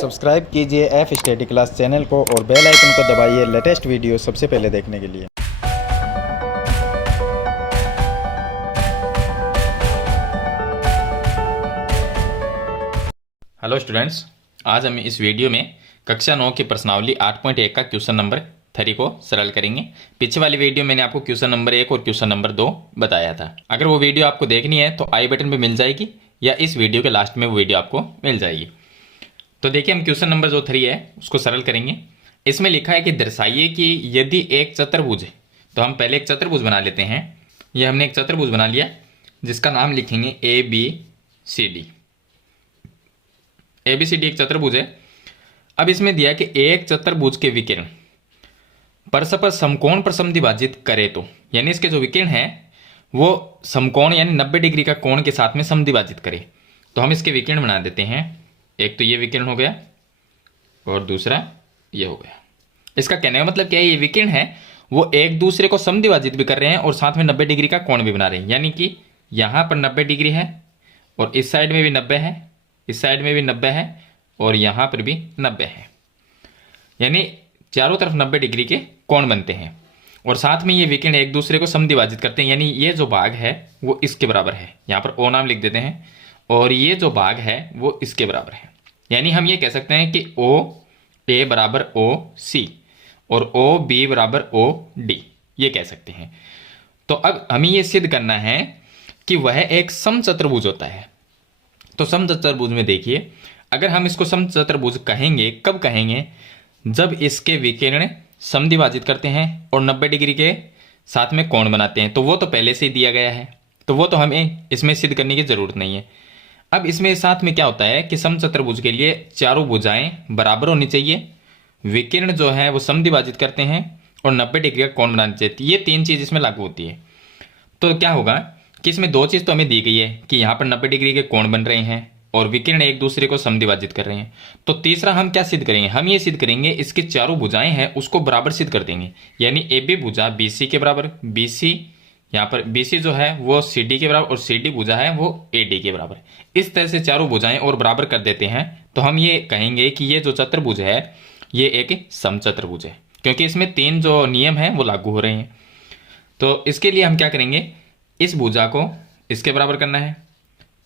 Subscribe कीजिए F study class channel को और बेल आइकन को दबाइए लेटेस्ट वीडियो सबसे पहले देखने के लिए। हेलो स्टूडेंट्स, आज हम इस वीडियो में कक्षा 9 की प्रश्नावली 8.1 का क्वेश्चन नंबर 3 को सरल करेंगे। पीछे वाली वीडियो मैंने आपको क्वेश्चन नंबर 1 और क्वेश्चन नंबर 2 बताया था। अगर वो वीडियो आपको देखनी है तो आई बटन पे मिल जाएगी या इस वीडियो के लास्ट में वो वीडियो आपको मिल जाएगी। तो देखिए, हम क्वेश्चन नंबर जो 3 है उसको सरल करेंगे। इसमें लिखा है कि दर्शाइए कि यदि एक चतुर्भुज है, तो हम पहले एक चतुर्भुज बना लेते हैं। ये हमने एक चतुर्भुज बना लिया जिसका नाम लिखेंगे ABCD। ABCD एक चतुर्भुज है। अब इसमें दिया कि एक चतुर्भुज के विकिरण परस्पर समकोण पर समद्विभाजित करे तो, यानी इसके जो विकिरण है वो समकोण यानी 90 डिग्री का कोण के साथ में समद्विभाजित करे। तो हम इसके विकिरण बना देते हैं। एक तो ये विकिरण हो गया और दूसरा ये हो गया। इसका कहने का मतलब क्या है, ये विकिरण है वो एक दूसरे को समद्विभाजित भी कर रहे हैं और साथ में 90 डिग्री का कोण भी बना रहे हैं। यानी कि यहाँ पर 90 डिग्री है और इस साइड में भी 90 है, इस साइड में भी 90 है और यहाँ पर भी 90 है। यानी चारों तरफ 90 डिग्री के कोण बनते हैं और साथ में ये विकिरण एक दूसरे को समद्विभाजित करते हैं। यानी ये जो भाग है वो इसके बराबर है, यहाँ पर O नाम लिख देते हैं, और ये जो भाग है वो इसके बराबर है। यानी हम ये कह सकते हैं कि OA बराबर OC और OB बराबर OD, ये कह सकते हैं। तो अब हमें ये सिद्ध करना है कि वह एक समचतुर्भुज होता है। तो समचतुर्भुज में देखिए, अगर हम इसको समचतुर्भुज कहेंगे, कब कहेंगे? जब इसके विकिरण समद्विभाजित करते हैं और 90 डिग्री के साथ में कोण बनाते हैं। तो वो तो पहले से ही दिया गया है, तो वो तो हमें इसमें सिद्ध करने की जरूरत नहीं है। अब इसमें साथ में क्या होता है कि समचतुर्भुज के लिए चारों भुजाएं बराबर होनी चाहिए, विकिरण जो है वो समद्विभाजित करते हैं और 90 डिग्री का कोण बनाना चाहिए। ये तीन चीज इसमें लागू होती है। तो क्या होगा कि इसमें दो चीज तो हमें दी गई है कि यहाँ पर 90 डिग्री के कोण बन रहे हैं और विकिरण एक दूसरे को समद्विभाजित कर रहे हैं। तो तीसरा हम क्या सिद्ध करेंगे? हम ये सिद्ध करेंगे इसकी चारों भुजाएं हैं उसको बराबर सिद्ध कर देंगे। यानी AB भुजा BC के बराबर, BC यहाँ पर BC जो है वो CD के बराबर और CD भुजा है वो AD के बराबर। इस तरह से चारों भुजाएं और बराबर कर देते हैं तो हम ये कहेंगे कि ये जो चतुर्भुज है ये एक समचतुर्भुज है, क्योंकि इसमें तीन जो नियम हैं वो लागू हो रहे हैं। तो इसके लिए हम क्या करेंगे, इस भुजा को इसके बराबर करना है,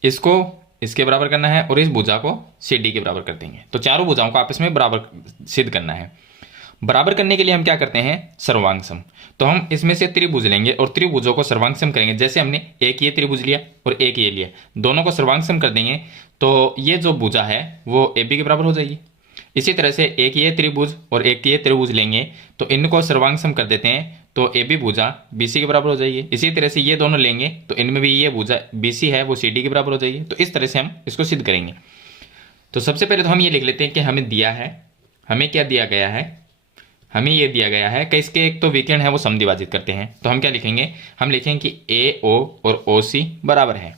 इसको इसके बराबर करना है और इस भुजा को CD के बराबर कर देंगे। तो चारों भुजाओं को आपस में बराबर सिद्ध करना है। बराबर करने के लिए हम क्या करते हैं? सर्वांग सम। तो हम इसमें से त्रिभुज लेंगे और त्रिभुजों को सर्वांग सम करेंगे। जैसे हमने एक ये त्रिभुज लिया और एक ये लिया, दोनों को सर्वांग सम कर देंगे तो ये जो भुजा है वो AB के बराबर हो जाएगी। इसी तरह से एक ये त्रिभुज और एक ये त्रिभुज लेंगे तो इनको सर्वांग सम कर देते हैं तो AB भुजा BC के बराबर हो जाएगी। इसी तरह से ये दोनों लेंगे तो इनमें भी ये भुजा BC है वो CD के बराबर हो जाएगी। तो इस तरह से हम इसको सिद्ध करेंगे। तो सबसे पहले तो हम ये लिख लेते हैं कि हमें दिया है, हमें क्या दिया गया है? हमें ये दिया गया है कि इसके एक तो विकिरण है वो समद्विभाजित करते हैं। तो हम क्या लिखेंगे? हम लिखेंगे कि AO और OC बराबर है,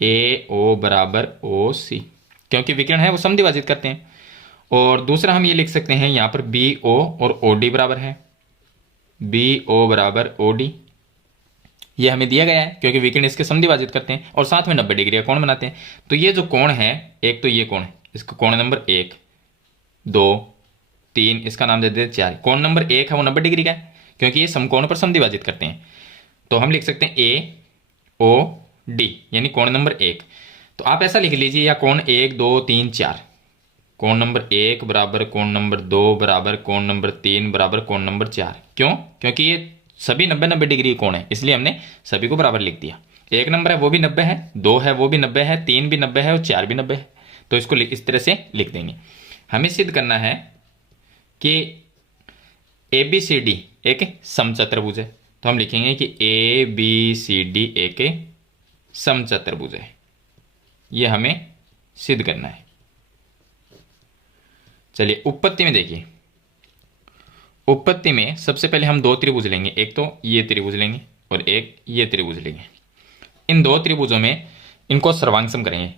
AO बराबर OC, क्योंकि विकिरण है वो समद्विभाजित करते हैं। और दूसरा हम ये लिख सकते हैं यहाँ पर BO और OD बराबर है, BO बराबर OD। ये हमें दिया गया है क्योंकि विकिरण इसके समद्विभाजित करते हैं और साथ में 90 डिग्री का कोण बनाते हैं। तो ये जो कोण है, एक तो ये कोण है, इसको कोण नंबर 1, 2, 3, इसका नाम दे देते 4। कोण नंबर 1 है वो 90 डिग्री का है क्योंकि ये समकोण पर समद्विभाजित करते हैं। तो हम लिख सकते हैं AOD यानी कोण नंबर 1। तो आप ऐसा लिख लीजिए, या कोण 1, 2, 3, 4, कोण नंबर 1 बराबर कोण नंबर 2 बराबर कोण नंबर 3 बराबर कोण नंबर 4। क्यों? क्योंकि ये सभी 90-90 डिग्री कोण है, इसलिए हमने सभी को बराबर लिख दिया। 1 नंबर है वो भी 90 है, 2 है वो भी 90 है, 3 भी 90 है और 4 भी 90 है। तो इसको इस तरह से लिख देंगे। हमें सिद्ध करना है कि ABCD एक समचतुर्भुज है। तो हम लिखेंगे कि ABCD एक समचतुर्भुज है। ये हमें सिद्ध करना है। चलिए उत्पत्ति में देखिए, उत्पत्ति में सबसे पहले हम दो त्रिभुज लेंगे, एक तो ये त्रिभुज लेंगे और एक ये त्रिभुज लेंगे। इन दो त्रिभुजों में इनको सर्वांग सम करेंगे।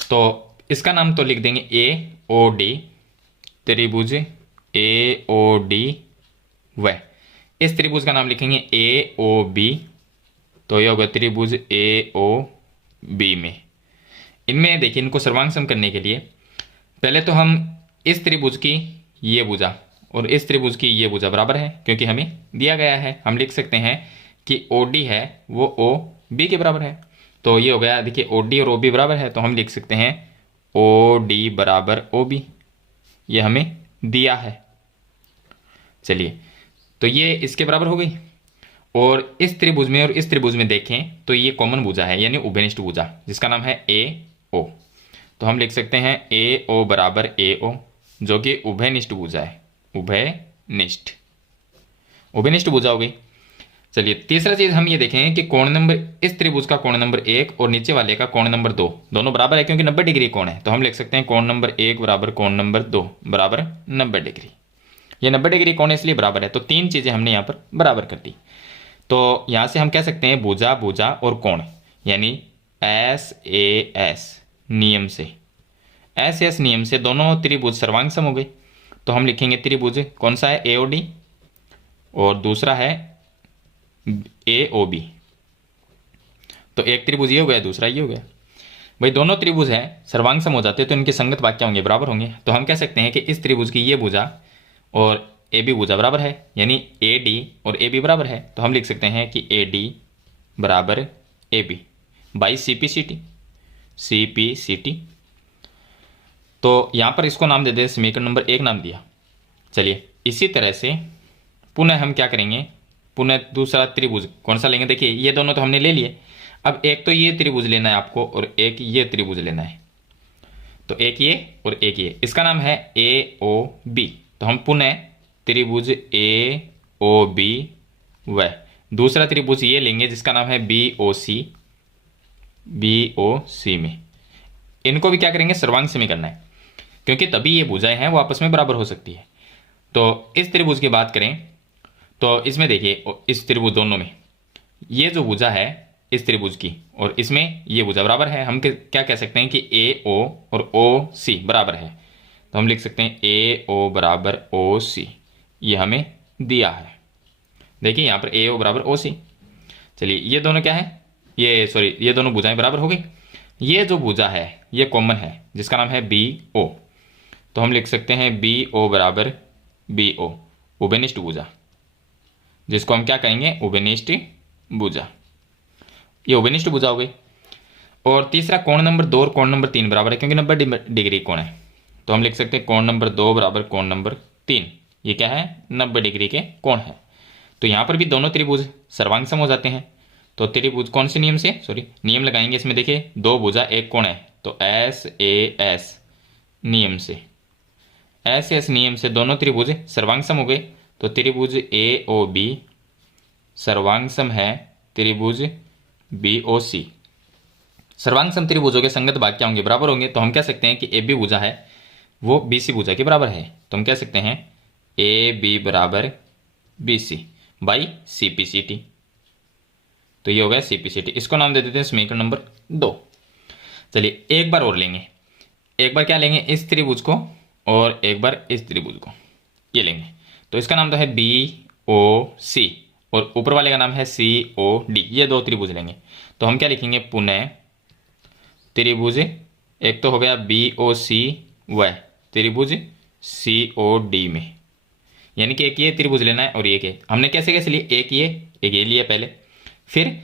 तो इसका नाम तो लिख देंगे AOD, त्रिभुज AOD व इस त्रिभुज का नाम लिखेंगे AOB। तो ये होगा त्रिभुज AOB में। इनमें देखिए, इनको सर्वांग सम करने के लिए पहले तो हम इस त्रिभुज की ये भुजा और इस त्रिभुज की ये भुजा बराबर है, क्योंकि हमें दिया गया है। हम लिख सकते हैं कि ओ डी है वो ओ बी के बराबर है। तो ये हो गया, देखिए ओ डी और ओ बी बराबर है, तो हम लिख सकते हैं ओ डी बराबर ओ बी, ये हमें दिया है। चलिए, तो ये इसके बराबर हो गई। और इस त्रिभुज में और इस त्रिभुज में देखें तो ये कॉमन भुजा है, यानी उभयनिष्ठ भुजा, जिसका नाम है ए ओ। तो हम लिख सकते हैं ए ओ बराबर ए ओ, जो कि उभयनिष्ठ भुजा है, उभयनिष्ठ भुजा हो गई। चलिए, तीसरा चीज हम ये देखें कि कोण नंबर, इस त्रिभुज का कोण नंबर 1 और नीचे वाले का कोण नंबर 2 दोनों बराबर है, क्योंकि 90 डिग्री कोण है। तो हम लिख सकते हैं कोण नंबर 1 बराबर कोण नंबर 2 बराबर 90 डिग्री। ये 90 डिग्री कोण इसलिए बराबर है, तो तीन चीजें हमने यहाँ पर बराबर कर दी। तो यहाँ से हम कह सकते हैं भुजा भुजा और कोण, यानी एस ए एस नियम से, एस एस नियम से दोनों त्रिभुज सर्वांग सम हो गए। तो हम लिखेंगे त्रिभुज कौन सा है, ए ओ डी, और दूसरा है ए ओ बी। तो एक त्रिभुज ये हो गया, दूसरा ये हो गया। भाई दोनों त्रिभुज हैं सर्वांग सम हो जाते हैं तो इनके संगत भाग क्या होंगे, बराबर होंगे। तो हम कह सकते हैं कि इस त्रिभुज की ये भुजा और ए बी भुजा बराबर है, यानी ए डी और ए बी बराबर है। तो हम लिख सकते हैं कि ए डी बराबर A B by C P C T, C P C T. तो यहाँ पर इसको नाम दे दे, समीकरण नंबर 1 नाम दिया। चलिए, इसी तरह से पुनः हम क्या करेंगे, पुनः दूसरा त्रिभुज कौन सा लेंगे। देखिए ये दोनों तो हमने ले लिए, अब एक तो ये त्रिभुज लेना है आपको और एक ये त्रिभुज लेना है। तो एक ये और एक ये, इसका नाम है ए ओ बी। तो हम पुनः त्रिभुज ए ओ बी व दूसरा त्रिभुज ये लेंगे जिसका नाम है बी ओ सी, बी ओ सी में इनको भी क्या करेंगे, सर्वांग समी करना है, क्योंकि तभी ये भुजाएं हैं वो आपस में बराबर हो सकती है। तो इस त्रिभुज की बात करें तो इसमें देखिए, इस त्रिभुज दोनों में ये जो भुजा है इस त्रिभुज की और इसमें ये भुजा बराबर है। हम क्या कह सकते हैं कि ए ओ और ओ सी बराबर है। तो हम लिख सकते हैं ए ओ बराबर ओ सी, ये हमें दिया है। देखिए यहाँ पर ए ओ बराबर ओ सी। चलिए, ये दोनों क्या है, ये दोनों भुजाएं बराबर हो गई। ये जो भुजा है ये कॉमन है, जिसका नाम है बी ओ। तो हम लिख सकते हैं बी ओ बराबर बी ओ, उभयनिष्ठ भुजा, जिसको हम क्या कहेंगे, उभयनिष्ठ भुजा। ये उभयनिष्ठ भुजा हो गई। और तीसरा कोण नंबर 2 और कोण नंबर 3 बराबर है, क्योंकि 90 डिग्री कोण है। तो हम लिख सकते हैं कोण नंबर 2 बराबर कोण नंबर 3, ये क्या है, 90 डिग्री के कोण है। तो यहाँ पर भी दोनों त्रिभुज सर्वांग सम हो जाते हैं। तो त्रिभुज कौन से नियम से, नियम लगाएंगे इसमें। देखिए दो भुजा एक कोण है, तो एस ए एस नियम से, एस एस नियम से दोनों त्रिभुज सर्वांग सम हो गए। तो त्रिभुज ए ओ बी सर्वांग सम है त्रिभुज बी ओ सी। सर्वांग सम त्रिभुजों के संगत भाग क्या होंगे, बराबर होंगे। तो हम कह सकते हैं कि ए बी भुजा है वो बी सी भुजा के बराबर है। तो हम कह सकते हैं ए बी बराबर B C by C P C T. तो ये हो गया सी पी सी टी, इसको नाम दे देते हैं समीकरण नंबर 2। चलिए एक बार और लेंगे, एक बार क्या लेंगे, इस त्रिभुज को और एक बार इस त्रिभुज को, ये लेंगे। तो इसका नाम तो है बी ओ सी और ऊपर वाले का नाम है सी ओ डी, ये दो त्रिभुज लेंगे। तो हम क्या लिखेंगे, पुनः त्रिभुज, एक तो हो गया बी ओ सी व त्रिभुज सी ओ डी में, यानी कि एक ये त्रिभुज लेना है और एक ये। हमने कैसे कैसे लिए, एक ये लिया पहले, फिर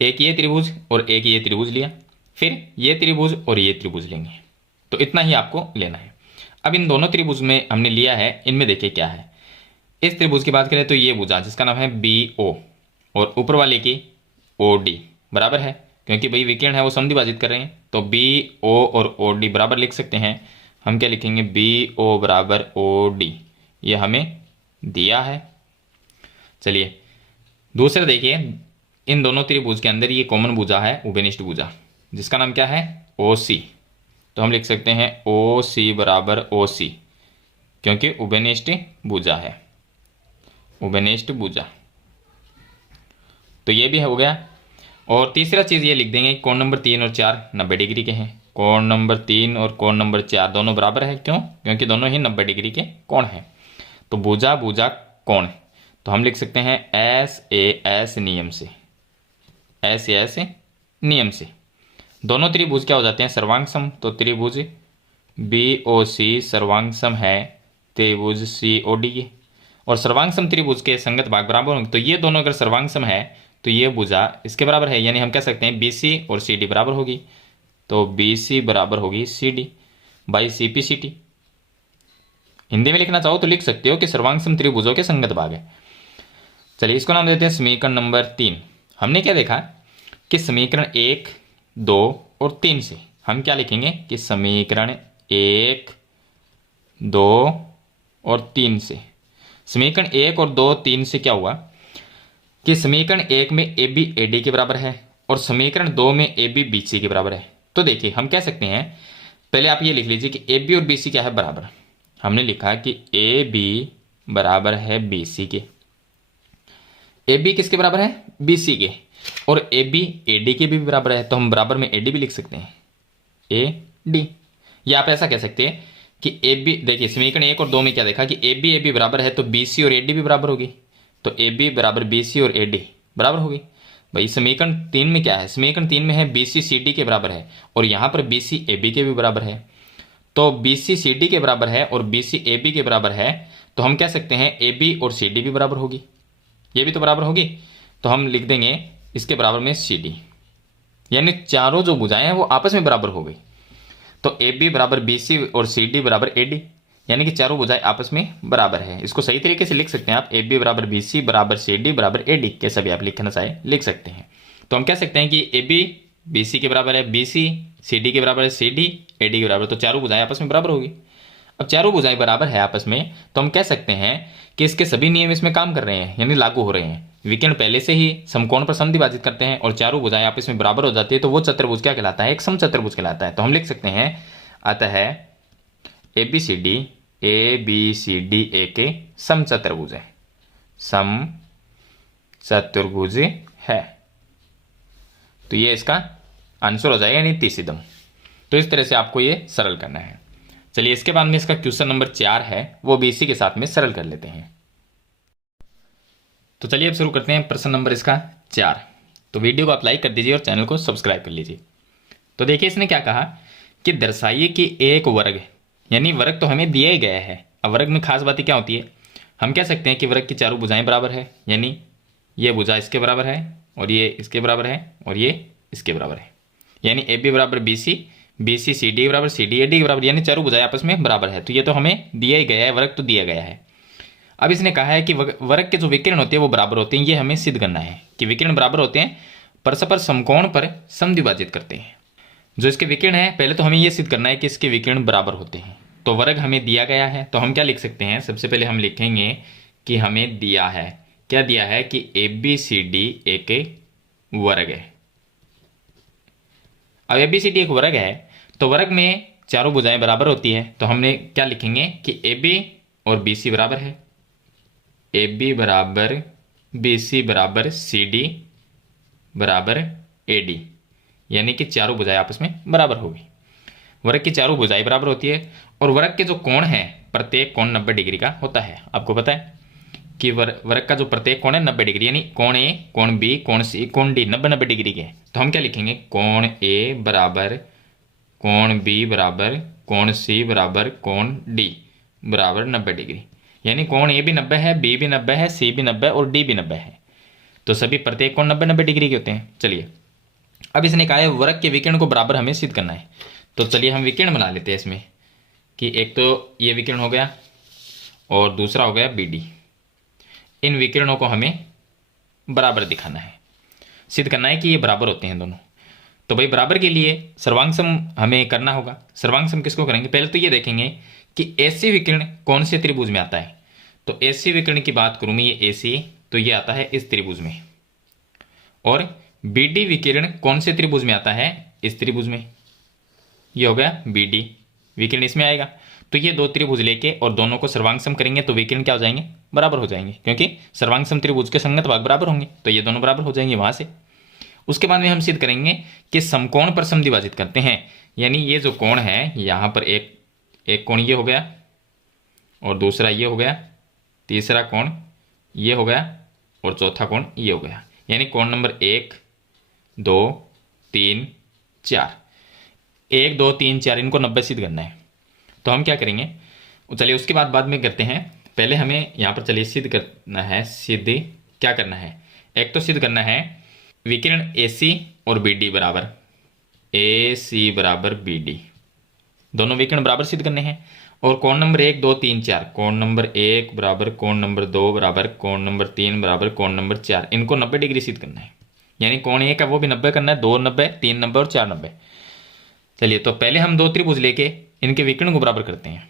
एक ये त्रिभुज और एक ये त्रिभुज लिया, फिर ये त्रिभुज और ये त्रिभुज लेंगे। तो इतना ही आपको लेना है। अब इन दोनों त्रिभुज में हमने लिया है, इनमें देखिए क्या है। इस त्रिभुज की बात करें तो ये भुजा जिसका नाम है बी ओ और ऊपर वाले की ओ डी बराबर है, क्योंकि भाई विकर्ण है वो समद्विभाजित कर रहे हैं। तो बी ओ और ओ डी बराबर लिख सकते हैं। हम क्या लिखेंगे, बी ओ बराबर ओ डी, ये हमें दिया है। चलिए दूसरा देखिए, इन दोनों त्रिभुज के अंदर ये कॉमन भुजा है उभयनिष्ठ भुजा, जिसका नाम क्या है, ओ सी। तो हम लिख सकते हैं ओ सी बराबर ओ सी, क्योंकि उभयनिष्ठ भुजा है, उभयनिष्ठ भुजा। तो ये भी हो गया। और तीसरा चीज़ ये लिख देंगे, कोण नंबर 3 और 4 90 डिग्री के हैं। कोण नंबर 3 और कोण नंबर 4 दोनों बराबर है, क्यों, क्योंकि दोनों ही 90 डिग्री के कोण हैं। तो भुजा भुजा कोण, तो हम लिख सकते हैं एस ए एस नियम से, एस ए एस नियम से दोनों त्रिभुज क्या हो जाते हैं, सर्वांग सम। तो त्रिभुज BOC सर्वांग सम है त्रिभुज COD के, और सर्वांग सम त्रिभुज के संगत भाग बराबर होंगे। तो ये दोनों अगर सर्वांग सम है तो ये भुजा इसके बराबर है, यानी हम कह सकते हैं BC और CD बराबर होगी। तो BC बराबर होगी CD बाई CPCT। हिंदी में लिखना चाहो तो लिख सकते हो कि सर्वांग सम त्रिभुजों के संगत भाग है। चलिए इसको नाम देते हैं समीकरण नंबर 3। हमने क्या देखा कि समीकरण 1, 2 और 3 से हम क्या लिखेंगे कि समीकरण 1, 2 और 3 से, समीकरण 1 और 2, 3 से क्या हुआ कि समीकरण 1 में AB AD के बराबर है और समीकरण 2 में AB BC के बराबर है। तो देखिए हम कह सकते हैं, पहले आप ये लिख लीजिए कि AB और BC क्या है बराबर। हमने लिखा कि AB बराबर है BC के, AB किसके बराबर है BC के, और AB AD के भी बराबर है। तो हम बराबर में AD भी लिख सकते हैं AD, या आप ऐसा कह सकते हैं कि AB, देखिए समीकरण 1 और 2 में क्या देखा कि AB बराबर है तो BC और AD भी बराबर होगी। तो AB बराबर BC और AD बराबर होगी। भाई समीकरण 3 में क्या है, समीकरण 3 में है BC CD के बराबर है और यहाँ पर BC AB के भी बराबर है। तो BC CD के बराबर है और BC AB के बराबर है, तो हम कह सकते हैं AB और CD भी बराबर होगी, ये भी तो बराबर होगी। तो हम लिख देंगे इसके बराबर में CD, यानी चारों जो भुजाएं हैं वो आपस में बराबर हो गई। तो AB बराबर BC और CD बराबर AD, यानी कि चारों भुजाएं आपस में बराबर है। इसको सही तरीके से लिख सकते हैं आप, AB बराबर BC बराबर CD बराबर AD, कैसा भी आप लिखना चाहे लिख सकते हैं। तो हम कह सकते हैं कि AB BC के बराबर है, BC CD के बराबर है, CD AD के बराबर, तो चारों भुजाएं आपस में बराबर होगी। अब चारों भुजाएं बराबर है आपस में, तो हम कह सकते हैं कि इसके सभी नियम इसमें काम कर रहे हैं, यानी लागू हो रहे हैं। विकर्ण पहले से ही समकोण पर समद्विभाजित करते हैं और चारों भुजाएं आपस में बराबर हो जाती है, तो वो चतुर्भुज क्या कहलाता है, एक समचतुर्भुज कहलाता है। तो हम लिख सकते हैं अतः ABCD एक समचतुर्भुज है, समचतुर्भुज है। तो ये इसका आंसर हो जाएगा, यानी तीसरी। तो इस तरह से आपको ये सरल करना है। चलिए इसके बाद में इसका क्वेश्चन नंबर 4 है, वो भी इसी के साथ में सरल कर लेते हैं। तो चलिए अब शुरू करते हैं प्रश्न नंबर इसका 4। तो वीडियो को आप लाइक कर दीजिए और चैनल को सब्सक्राइब कर लीजिए। तो देखिए इसने क्या कहा कि दर्शाइए कि एक वर्ग, यानी वर्ग तो हमें दिया ही गया है। अब वर्ग में खास बातें क्या होती है, हम कह सकते हैं कि वर्ग की चारों भुजाएं बराबर है, यानी ये भुजा इसके बराबर है और ये इसके बराबर है और ये इसके बराबर है, यानी AB बराबर BC, BC CD बराबर CD AD के बराबर, यानी चारों भुजाएं आपस में बराबर है। तो ये तो हमें दिया ही गया है, वर्ग तो दिया गया है। अब इसने कहा है कि वर्ग के जो विकिरण होते हैं वो बराबर होते हैं। ये हमें सिद्ध करना है कि विकिरण बराबर होते हैं, परस्पर समकोण पर समद्विभाजित करते हैं। जो इसके विकिरण है, पहले तो हमें ये सिद्ध करना है कि इसके विकिरण बराबर होते हैं। तो वर्ग हमें दिया गया है, तो हम क्या लिख सकते हैं, सबसे पहले हम लिखेंगे कि हमें दिया है, क्या दिया है कि ABCD एक वर्ग है। अब ABCD एक वर्ग है, तो वर्ग में चारों भुजाएं बराबर होती है, तो हमने क्या लिखेंगे कि AB और BC बराबर है, AB बराबर BC बराबर CD बराबर AD, यानी कि चारों भुजाएं आपस में बराबर होगी। वर्ग की चारों भुजाएं बराबर होती है और वर्ग के जो कोण है, प्रत्येक कोण 90 डिग्री का होता है। आपको पता है कि वर्ग का जो प्रत्येक कोण है 90 डिग्री, यानी कोण A, कोण B, कोण C, कोण D 90 डिग्री के। तो हम क्या लिखेंगे, कोण A बराबर कोण B बराबर कोण C बराबर कोण D बराबर 90 डिग्री, यानी कोण A भी 90 है, B भी 90 है, C भी 90 और D भी 90 है। तो सभी प्रत्येक कोण 90 डिग्री के होते हैं। चलिए अब इसने कहा है वर्ग के विकिरण को बराबर हमें सिद्ध करना है। तो चलिए हम विकिरण बना लेते हैं इसमें, कि एक तो ये विकिरण हो गया और दूसरा हो गया BD। इन विकिरणों को हमें बराबर दिखाना है, सिद्ध करना है कि ये बराबर होते हैं दोनों। तो भाई बराबर के लिए सर्वांग सम हमें करना होगा। सर्वांग सम किसको करेंगे, पहले तो ये देखेंगे कि AC विकिरण कौन से त्रिभुज में आता है। तो AC विकिरण की बात करूं मैं, ये AC, तो ये आता है इस त्रिभुज में, और BD विकिरण कौन से त्रिभुज में आता है, इस त्रिभुज में, ये हो गया BD विकिरण इसमें आएगा। तो ये दो त्रिभुज लेके और दोनों को सर्वांग सम करेंगे तो विकिरण क्या हो जाएंगे, बराबर हो जाएंगे, क्योंकि सर्वांग सम त्रिभुज के संगत भाग बराबर होंगे, तो ये दोनों बराबर हो जाएंगे वहां से। उसके बाद में हम सिद्ध करेंगे कि समकोण पर समद्विभाजित करते हैं, यानी ये जो कोण है, यहाँ पर एक कोण ये हो गया और दूसरा ये हो गया, तीसरा कोण ये हो गया और चौथा कोण ये हो गया, यानी कोण नंबर 1, 2, 3, 4, 1, 2, 3, 4 इनको 90 सिद्ध करना है। तो हम क्या करेंगे, चलिए उसके बाद में करते हैं। पहले हमें यहाँ पर चलिए सिद्ध करना है। सिद्ध क्या करना है, एक तो सिद्ध करना है विकिरण AC और BD बराबर, AC बराबर BD, दोनों विकिरण बराबर सिद्ध करने हैं। और कोण नंबर 1 2 3 4, कोण नंबर 1 बराबर कोण नंबर 2 बराबर कोण नंबर 3 बराबर कोण नंबर 4, इनको 90 डिग्री सिद्ध करना है। यानी कोण 1 है वो भी 90 करना है, 2 90, 3 90 और 4 90। चलिए तो पहले हम दो त्रिभुज लेके इनके विकर्ण को बराबर करते हैं।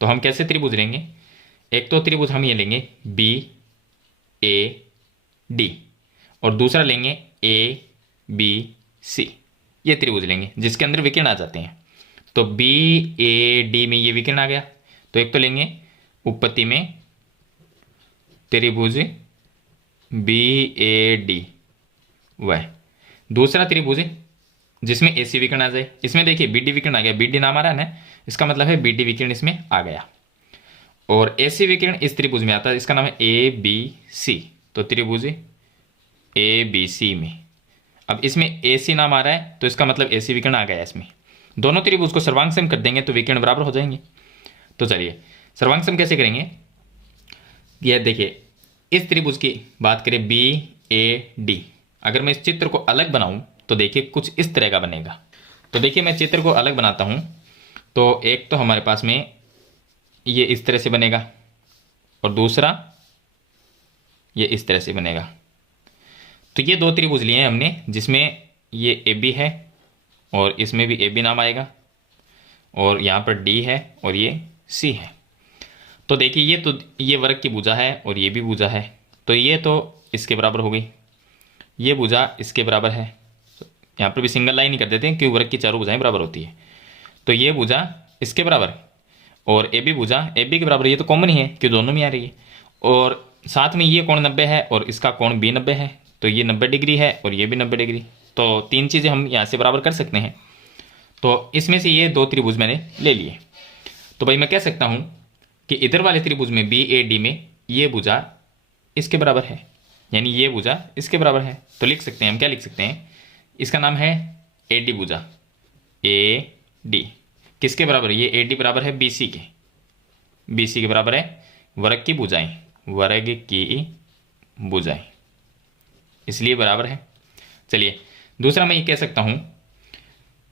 तो हम कैसे त्रिभुज लेंगे, एक तो त्रिभुज हम ये लेंगे BAD और दूसरा लेंगे ABC, ये त्रिभुज लेंगे जिसके अंदर विकर्ण आ जाते हैं। तो BAD में ये विकर्ण आ गया, तो एक तो लेंगे उपपत्ति में त्रिभुज BAD, वह दूसरा त्रिभुज जिसमें AC विकर्ण आ जाए। इसमें देखिए BD विकर्ण आ गया, BD नाम आ रहा है ना, इसका मतलब है BD विकर्ण इसमें आ गया। और AC विकर्ण इस त्रिभुज में आता है, इसका नाम है ABC, तो त्रिभुज ABC में अब इसमें AC नाम आ रहा है, तो इसका मतलब AC विकर्ण आ गया इसमें। दोनों त्रिभुज को सर्वांग सम कर देंगे तो विकर्ण बराबर हो जाएंगे। तो चलिए सर्वांग सम कैसे करेंगे, यह देखिए इस त्रिभुज की बात करें BAD, अगर मैं इस चित्र को अलग बनाऊं तो देखिए कुछ इस तरह का बनेगा। तो देखिए मैं चित्र को अलग बनाता हूं, तो एक तो हमारे पास में ये इस तरह से बनेगा और दूसरा ये इस तरह से बनेगा। तो ये दो त्रिभुज लिए हैं हमने जिसमें ये AB है और इसमें भी AB नाम आएगा और यहाँ पर D है और ये C है। तो देखिए ये तो ये वर्ग की भुजा है और ये भी भुजा है, तो ये तो इसके बराबर हो गई, ये भुजा इसके बराबर है। यहाँ पर भी सिंगल लाइन ही कर देते हैं क्योंकि वर्ग की चारों भुजाएं बराबर होती है। तो ये भुजा इसके बराबर और AB भुजा AB के बराबर, ये तो कॉमन ही है कि दोनों में आ रही है। और साथ में ये कोण 90 है और इसका कोण भी 90 है, तो ये 90 डिग्री है और ये भी 90 डिग्री। तो तीन चीज़ें हम यहाँ से बराबर कर सकते हैं। तो इसमें से ये दो त्रिभुज मैंने ले लिए। तो भाई मैं कह सकता हूँ कि इधर वाले त्रिभुज में BAD में ये भुजा इसके बराबर है, यानी ये भुजा इसके बराबर है। तो लिख सकते हैं हम, क्या लिख सकते हैं, इसका नाम है AD भुजा, AD किसके बराबर है, ये AD बराबर है BC के, BC के बराबर है वर्ग की भुजाएं, वर्ग की भुजाएं, इसलिए बराबर है। चलिए दूसरा मैं ये कह सकता हूं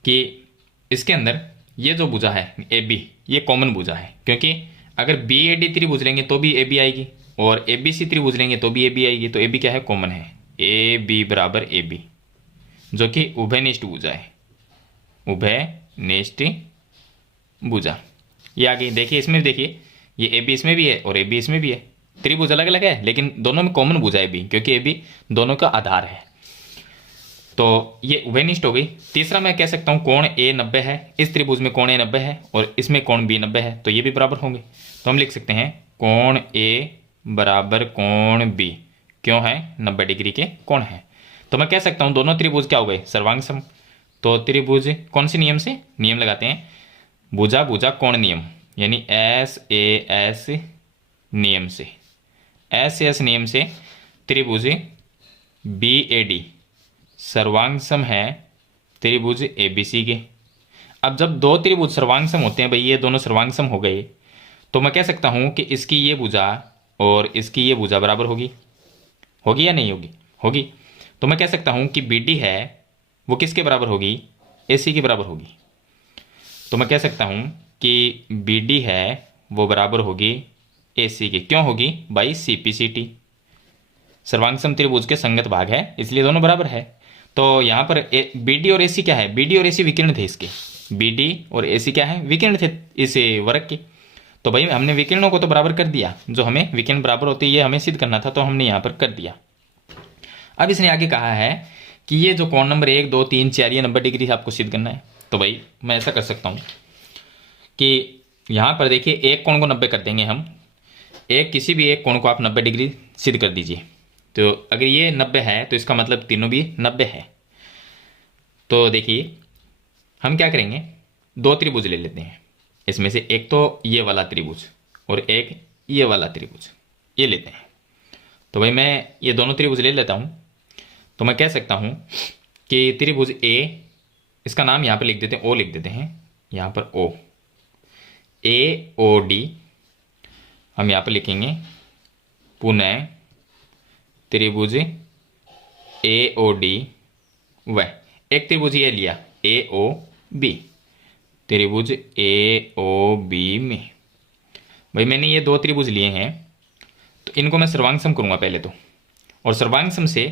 कि इसके अंदर ये जो भुजा है AB, ये कॉमन भुजा है, क्योंकि अगर BAD त्रिभुज लेंगे तो भी AB आएगी और ABC त्रिभुज लेंगे तो भी AB आएगी। तो AB क्या है, कॉमन है, AB बराबर AB, जो कि उभयनिष्ठ भुजा है, उभयनिष्ठ भुजा ये आ गई। देखिए इसमें देखिए ये AB इसमें भी है और AB इसमें भी है, त्रिभुज अलग अलग है लेकिन दोनों में कॉमन भुजा है AB, क्योंकि AB दोनों का आधार है। तो ये उभयनिष्ठ हो गई। तीसरा मैं कह सकता हूँ कोण A 90 है, इस त्रिभुज में कोण A 90 है और इसमें कोण B 90 है, तो ये भी बराबर होंगे। तो हम लिख सकते हैं कोण A बराबर कोण B, क्यों है, 90 डिग्री के कोण है। तो मैं कह सकता हूँ दोनों त्रिभुज क्या हो गए, सर्वांग सम। तो त्रिभुज कौन से नियम से, नियम लगाते हैं भुजा भुजा कोण नियम, यानी SAS नियम से, SAS नियम से त्रिभुज BAD सर्वांग सम है त्रिभुज ABC के। अब जब दो त्रिभुज सर्वांग सम होते हैं, भाई ये दोनों सर्वांग सम हो गए, तो मैं कह सकता हूँ कि इसकी ये भुजा और इसकी ये भुजा बराबर होगी, होगी या नहीं होगी, होगी। तो मैं कह सकता हूँ कि BD है वो किसके बराबर होगी, AC के बराबर होगी। तो मैं कह सकता हूँ कि BD है वो बराबर होगी AC के, क्यों होगी, बाई CPCT, सर्वांग सम त्रिभुज के संगत भाग है, इसलिए दोनों बराबर है। तो यहाँ पर BD और AC क्या है, BD और AC विकर्ण थे इसके, BD और AC क्या है, विकर्ण थे इस वर्ग के। तो भाई हमने विकिरणों को तो बराबर कर दिया, जो हमें विकिर्ण बराबर होते हैं ये हमें सिद्ध करना था, तो हमने यहाँ पर कर दिया। अब इसने आगे कहा है कि ये जो कोण नंबर 1 2 3 4 ये 90 डिग्री आपको सिद्ध करना है। तो भाई मैं ऐसा कर सकता हूँ कि यहाँ पर देखिए एक कोण को 90 कर देंगे हम, एक किसी भी एक कोण को आप 90 डिग्री सिद्ध कर दीजिए। तो अगर ये 90 है तो इसका मतलब तीनों भी 90 है। तो देखिए हम क्या करेंगे, दो त्रिभुज ले लेते हैं, इसमें से एक तो ये वाला त्रिभुज और एक ये वाला त्रिभुज, ये लेते हैं। तो भाई मैं ये दोनों त्रिभुज ले लेता हूँ। तो मैं कह सकता हूँ कि त्रिभुज A, इसका नाम यहाँ पर लिख देते हैं O, लिख देते हैं यहाँ पर O, AOD हम यहाँ पर लिखेंगे पुनः त्रिभुज AOD व एक त्रिभुज ये लिया AOB, त्रिभुज AOB में भाई मैंने ये दो त्रिभुज लिए हैं तो इनको मैं सर्वांग सम करूँगा पहले तो, और सर्वांग सम से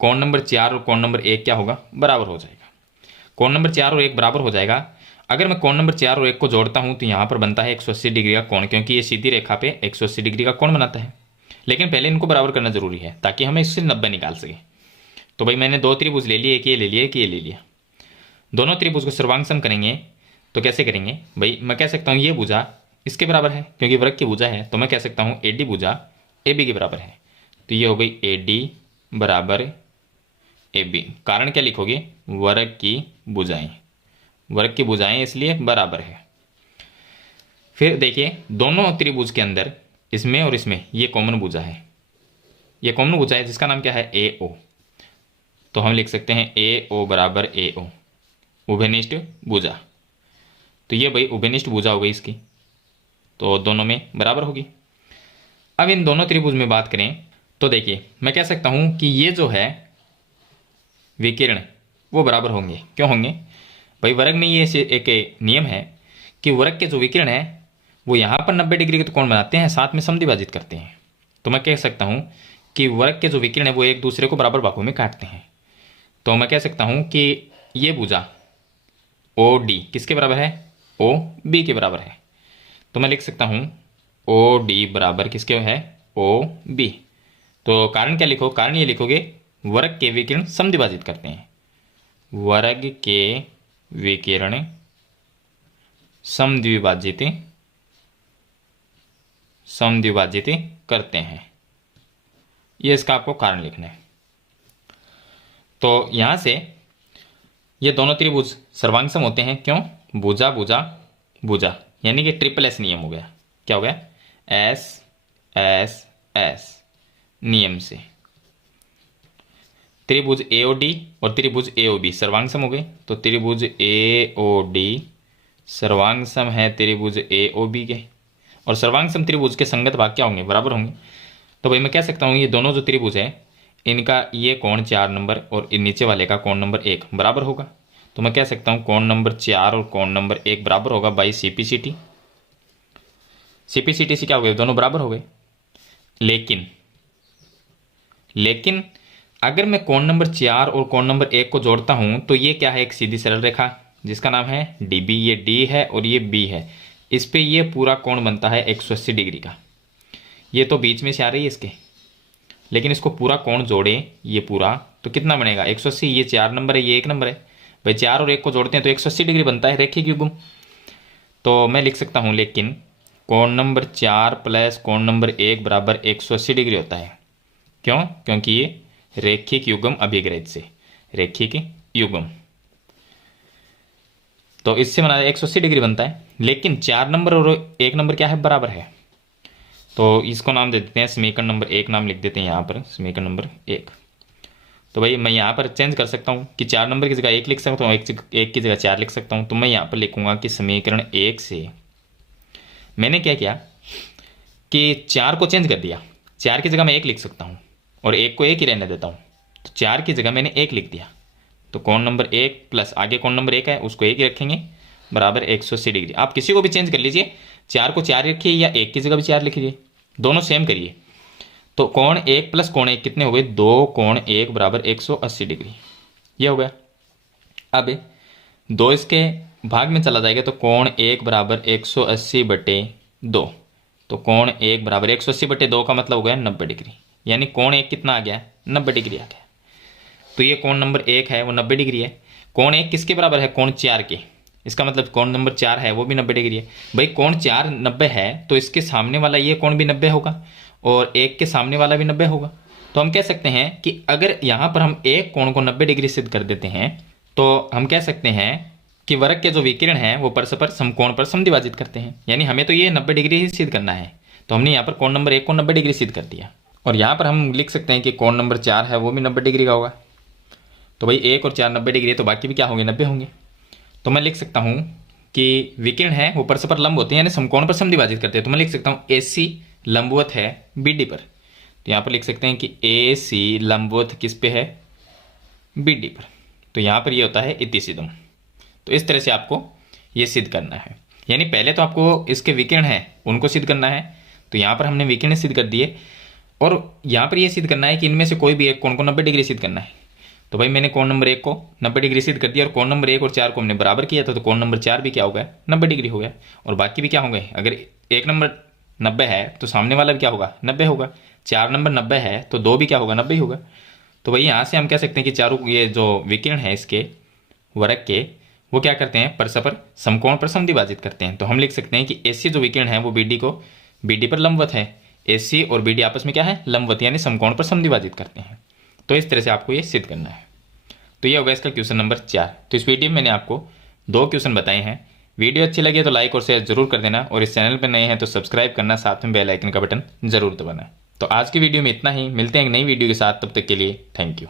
कोण नंबर 4 और कोण नंबर 1 क्या होगा, बराबर हो जाएगा। कोण नंबर 4 और 1 बराबर हो जाएगा। अगर मैं कोण नंबर 4 और 1 को जोड़ता हूँ तो यहाँ पर बनता है 180 डिग्री का कोण, क्योंकि ये सीधी रेखा पे 180 डिग्री का कोण बनाता है। लेकिन पहले इनको बराबर करना जरूरी है ताकि हमें इससे 90 निकाल सके। तो भाई मैंने दो त्रिभुज ले लिए, एक ये ले लिया, एक ये ले लिया। दोनों त्रिभुज को सर्वांग सम करेंगे तो कैसे करेंगे भाई, मैं कह सकता हूँ ये भुजा इसके बराबर है क्योंकि वर्ग की भुजा है, तो मैं कह सकता हूँ AD भुजा AB के बराबर है। तो ये हो गई AD बराबर AB। कारण क्या लिखोगे, वर्ग की भुजाएं, वर्ग की भुजाएं इसलिए बराबर है। फिर देखिए दोनों त्रिभुज के अंदर इसमें और इसमें ये कॉमन भुजा है, ये कॉमन भुजा है जिसका नाम क्या है AO। तो हम लिख सकते हैं AO बराबर AO, उभयनिष्ठ भुजा। तो ये भाई उभयनिष्ठ भुजा हो गई इसकी, तो दोनों में बराबर होगी। अब इन दोनों त्रिभुज में बात करें तो देखिए मैं कह सकता हूं कि ये जो है विकिरण वो बराबर होंगे। क्यों होंगे भाई, वर्ग में ये एक नियम है कि वर्ग के जो विकिरण है वो यहाँ पर 90 डिग्री के तो कोण बनाते हैं, साथ में समद्विभाजित करते हैं। तो मैं कह सकता हूँ कि वर्ग के जो विकिरण है वो एक दूसरे को बराबर भागों में काटते हैं। तो मैं कह सकता हूँ कि ये भुजा OD किसके बराबर है, OB के बराबर है। तो मैं लिख सकता हूँ OD बराबर किसके है, OB। तो कारण क्या लिखो, कारण ये लिखोगे वर्ग के विकिरण समद्विभाजित करते हैं, वर्ग के विकिरण समद्विभाजित करते हैं। ये इसका आपको कारण लिखना है। तो यहां से ये दोनों त्रिभुज सर्वांग सम होते हैं। क्यों, भुजा भुजा भुजा, यानी कि ट्रिपल S नियम हो गया। क्या हो गया, S नियम से त्रिभुज AOD और त्रिभुज AOB सर्वांग सम हो गए। तो त्रिभुज AOD सर्वांग सम है त्रिभुज AOB के, और सर्वांग सम त्रिभुज के संगत भाग क्या होंगे, बराबर होंगे। तो भाई मैं कह सकता हूँ ये दोनों जो त्रिभुज है इनका ये कोण 4 नंबर और नीचे वाले का कोण नंबर 1 बराबर होगा। तो मैं कह सकता हूँ कोण नंबर 4 और कोण नंबर 1 बराबर होगा बाई CPCT। CPCT से क्या हो गए, दोनों बराबर हो गए। लेकिन अगर मैं कोण नंबर 4 और कोण नंबर 1 को जोड़ता हूं तो ये क्या है, एक सीधी सरल रेखा जिसका नाम है DB। ये D है और ये B है, इस पे ये पूरा कोण बनता है 180 डिग्री का। ये तो बीच में से आ रही है इसके, लेकिन इसको पूरा कोण जोड़े ये पूरा तो कितना बनेगा 180। ये 4 नंबर है, ये 1 नंबर है भाई, 4 और 1 को जोड़ते हैं तो 180 डिग्री बनता है रेखीय युग्म। तो मैं लिख सकता हूँ लेकिन कोण नंबर 4 प्लस कोण नंबर 1 बराबर 180 डिग्री होता है। क्यों, क्योंकि ये रेखिक युग्म अभिग्रहित से, रेखिक युग्म, तो इससे बना 180 डिग्री बनता है। लेकिन 4 नंबर और 1 नंबर क्या है, बराबर है। तो इसको नाम दे देते हैं समीकरण नंबर 1, नाम लिख देते हैं यहाँ पर समीकरण नंबर 1। तो भाई मैं यहाँ पर चेंज कर सकता हूँ कि 4 नंबर की जगह 1 लिख सकता हूँ, 1 की जगह 4 लिख सकता हूँ। तो मैं यहाँ पर लिखूंगा कि समीकरण 1 से मैंने क्या किया कि 4 को चेंज कर दिया, 4 की जगह मैं 1 लिख सकता हूँ और 1 को 1 ही रहने देता हूँ। तो 4 की जगह मैंने 1 लिख दिया, तो कोण नंबर 1 प्लस आगे कोण नंबर 1 है उसको 1 ही रखेंगे बराबर 180 डिग्री। आप किसी को भी चेंज कर लीजिए, 4 को 4 रखिए या 1 की जगह भी 4 लिख लीजिए, दोनों सेम करिए। तो कोण 1 प्लस कोण 1 कितने हो गए, 2 कोण 1 बराबर 180 डिग्री, ये हो गया। अब 2 इसके भाग में चला जाएगा तो कोण 1 बराबर 180/2, तो कोण 1 बराबर 180/2 का मतलब हो गया 90 डिग्री, यानी कोण 1 कितना आ गया, 90 डिग्री आ गया। तो ये कोण नंबर 1 है वो 90 डिग्री है। कोण 1 किसके बराबर है, कोण 4 के, इसका मतलब कोण नंबर 4 है वो भी 90 डिग्री है। भाई कोण 4 90 है तो इसके सामने वाला ये कोण भी 90 होगा और 1 के सामने वाला भी 90 होगा। तो हम कह सकते हैं कि अगर यहाँ पर हम एक कोण को 90 डिग्री सिद्ध कर देते हैं तो हम कह सकते हैं कि वर्ग के जो विकिरण हैं वो परस्पर समकोण पर समद्विभाजित करते हैं, यानी हमें तो ये 90 डिग्री ही सिद्ध करना है। तो हमने यहाँ पर कोण नंबर 1 को 90 डिग्री सिद्ध कर दिया, और यहाँ पर हम लिख सकते हैं कि कोण नंबर 4 है वो भी 90 डिग्री का होगा। तो भाई 1 और 4 90 डिग्री है तो बाकी भी क्या होंगे, 90 होंगे। तो मैं लिख सकता हूँ कि विकिरण है वो परस्पर लंब होते हैं यानी समकोण पर समद्विभाजित करते हैं। तो मैं लिख सकता हूँ AC लंबवत है BD पर। तो यहाँ पर लिख सकते हैं कि AC लंबवत किस पे है, BD पर। तो यहाँ पर ये होता है इतिसिदम। तो इस तरह से आपको ये सिद्ध करना है, यानी पहले तो आपको इसके विकिरण हैं उनको सिद्ध करना है। तो यहाँ पर हमने विकिरण सिद्ध कर दिए और यहाँ पर ये सिद्ध करना है कि इनमें से कोई भी एक कोण को 90 डिग्री सिद्ध करना है। तो भाई मैंने कोण नंबर 1 को 90 डिग्री सिद्ध कर दिया और कोण नंबर 1 और 4 को हमने बराबर किया था, तो कोण नंबर 4 भी क्या हो गया, 90 डिग्री हो गया। और बाकी भी क्या हो गए, अगर 1 नंबर 90 है तो सामने वाला भी क्या होगा, 90 होगा। 4 नंबर 90 है तो 2 भी क्या होगा, 90 होगा। तो भाई यहाँ से हम कह सकते हैं कि चारों ये जो विकिरण है इसके वर्ग के वो क्या करते हैं, परस्पर समकोण पर समद्विभाजित करते हैं। तो हम लिख सकते हैं कि AC जो विकिरण है वो BD पर लंबवत है। AC और BD आपस में क्या है, लंबवत, यानी समकोण पर समद्विभाजित करते हैं। तो इस तरह से आपको ये सिद्ध करना है। तो ये होगा इसका क्वेश्चन नंबर 4। तो इस वीडियो में मैंने आपको 2 क्वेश्चन बताए हैं। वीडियो अच्छी लगी तो लाइक और शेयर जरूर कर देना और इस चैनल पर नए हैं तो सब्सक्राइब करना, साथ में बेल आइकन का बटन जरूर दबाना। तो आज की वीडियो में इतना ही, मिलते हैं एक नई वीडियो के साथ, तब तक के लिए थैंक यू।